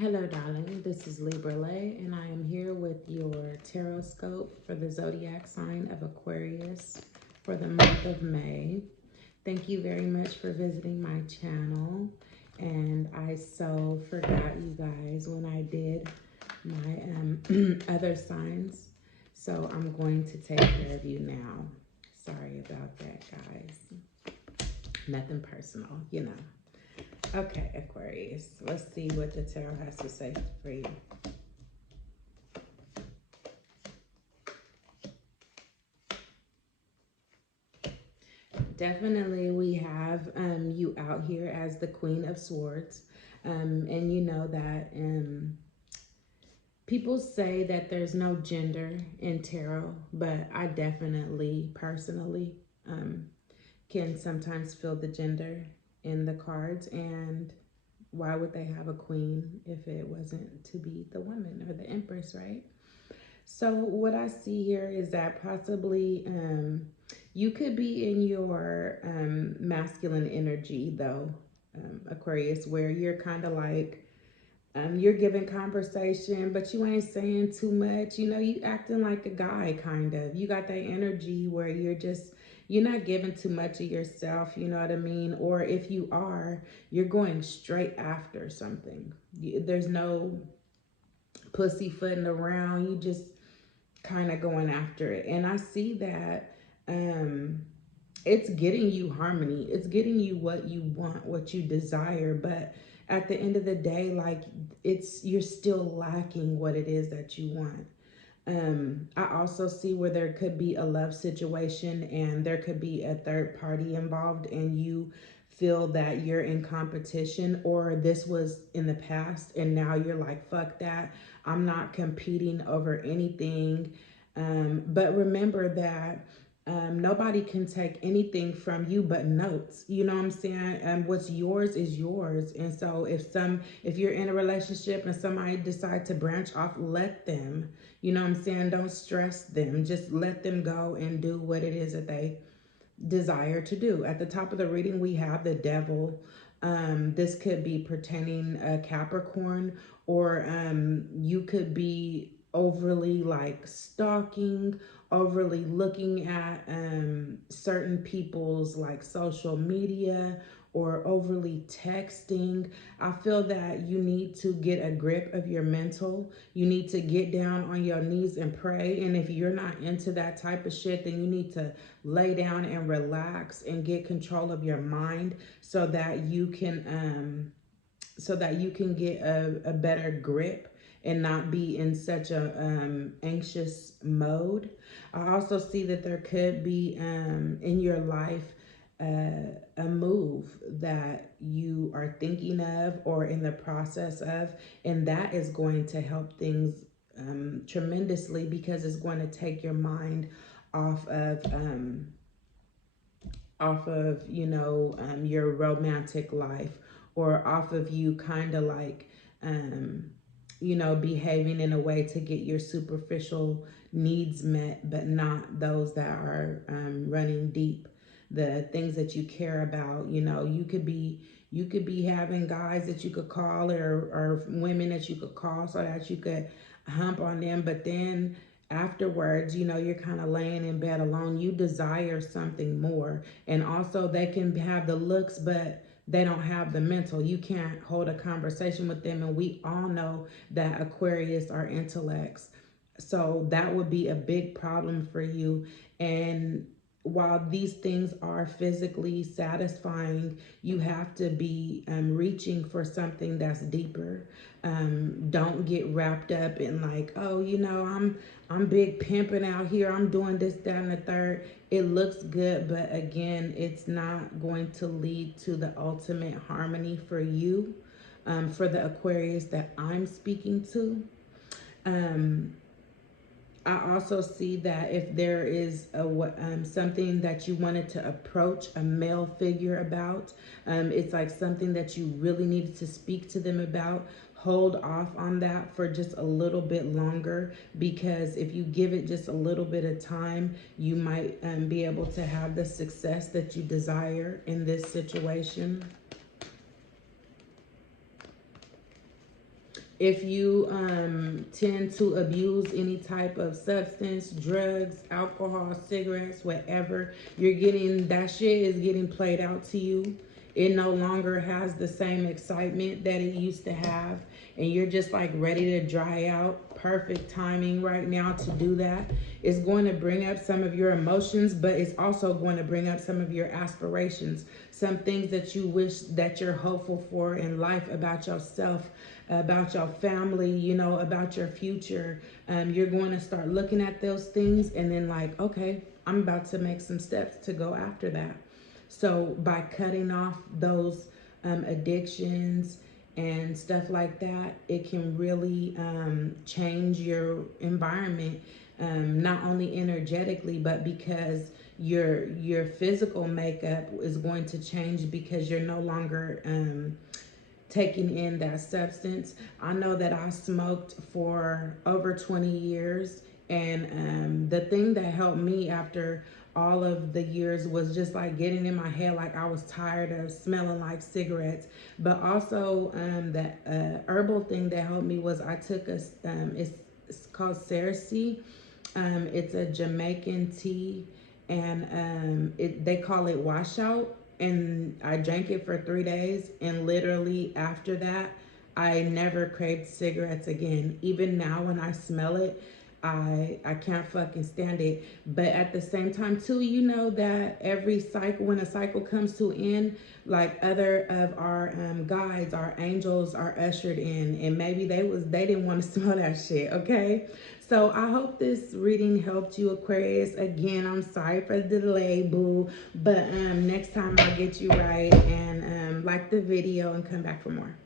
Hello, darling. This is Libra Lay, and I am here with your tarot scope for the zodiac sign of Aquarius for the month of May. Thank you very much for visiting my channel. And I so forgot you guys when I did my other signs. So I'm going to take care of you now. Sorry about that, guys. Nothing personal, you know. Okay, Aquarius, let's see what the tarot has to say for you. Definitely, we have you out here as the Queen of Swords. And you know that people say that there's no gender in tarot, but I definitely, personally, can sometimes feel the gender in the cards. And why would they have a queen if it wasn't to be the woman or the empress, right? So what I see here is that possibly you could be in your masculine energy, though, Aquarius, where you're kind of like, you're giving conversation, but you ain't saying too much. You know, you acting like a guy, kind of. You got that energy where you're not giving too much of yourself, you know what I mean? Or if you are, you're going straight after something. There's no pussyfooting around. You just kind of going after it. And I see that it's getting you harmony. It's getting you what you want, what you desire. But at the end of the day, like you're still lacking what it is that you want. I also see where there could be a love situation and there could be a third party involved and you feel that you're in competition, or this was in the past and now you're like, fuck that. I'm not competing over anything. But remember that nobody can take anything from you but notes. You know what I'm saying? What's yours is yours. And so if you're in a relationship and somebody decide to branch off, let them. You know what I'm saying? Don't stress them. Just let them go and do what it is that they desire to do. At the top of the reading, we have the devil. This could be pertaining Capricorn, or you could be overly like stalking, overly looking at certain people's like social media, or overly texting. I feel that you need to get a grip of your mental. You need to get down on your knees and pray. And if you're not into that type of shit, then you need to lay down and relax and get control of your mind so that you can get a better grip and not be in such a anxious mode. I also see that there could be in your life a move that you are thinking of or in the process of, and that is going to help things tremendously, because it's going to take your mind off of your romantic life, or off of you kind of like behaving in a way to get your superficial needs met, but not those that are running deep, the things that you care about. You could be having guys that you could call, or women that you could call so that you could hump on them, but then afterwards, you're kind of laying in bed alone. You desire something more. And also they can have the looks, but they don't have the mental. You can't hold a conversation with them. And we all know that Aquarius are intellects. So that would be a big problem for you. And while these things are physically satisfying, you have to be reaching for something that's deeper. Don't get wrapped up in like, oh, I'm big pimping out here. I'm doing this, that, and the third. It looks good, but again, it's not going to lead to the ultimate harmony for you, for the Aquarius that I'm speaking to. I also see that if there is something that you wanted to approach a male figure about, it's like something that you really needed to speak to them about. Hold off on that for just a little bit longer, because if you give it just a little bit of time, you might be able to have the success that you desire in this situation. If you tend to abuse any type of substance, drugs, alcohol, cigarettes, whatever, you're getting, that shit is getting played out to you. It no longer has the same excitement that it used to have, and you're just like ready to dry out. Perfect timing right now to do that. It's going to bring up some of your emotions, but it's also going to bring up some of your aspirations, some things that you wish, that you're hopeful for in life, about yourself, about your family, you know, about your future. You're going to start looking at those things and then like, okay, I'm about to make some steps to go after that. So by cutting off those addictions and stuff like that, it can really change your environment, not only energetically, but because your physical makeup is going to change, because you're no longer taking in that substance. I know that I smoked for over 20 years, and the thing that helped me after all of the years was just like getting in my head like I was tired of smelling like cigarettes. But also the herbal thing that helped me was I took it's called Cersei. It's a Jamaican tea, and they call it washout. And I drank it for 3 days, and literally after that, I never craved cigarettes again. Even now, when I smell it, I can't fucking stand it. But at the same time, too, you know that every cycle, when a cycle comes to end, like other of our guides, our angels are ushered in, and maybe they didn't want to smell that shit. Okay. So I hope this reading helped you, Aquarius. Again, I'm sorry for the delay, boo. But next time I'll get you right, and like the video and come back for more.